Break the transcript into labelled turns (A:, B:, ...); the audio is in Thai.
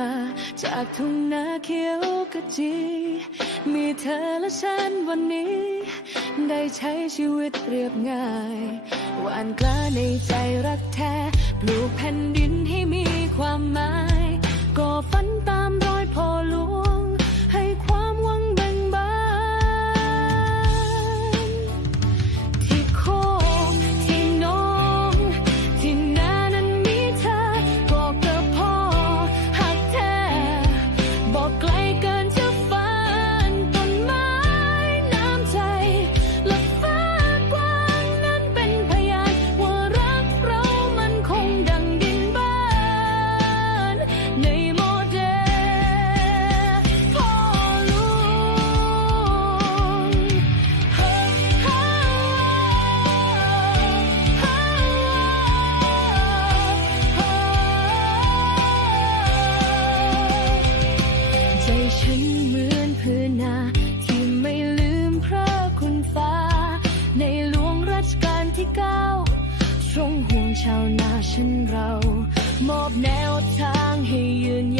A: มา จากทุ่งนาเขียวกระจี มีเธอและฉันวันนี้ ได้ใช้ชีวิตเรียบง่ายหวานกล้าในใจรักแท้ปลูกแผ่นดินให้ ทรงห่วงชาวนาเช่นเรา มอบแนวทางให้ยืนย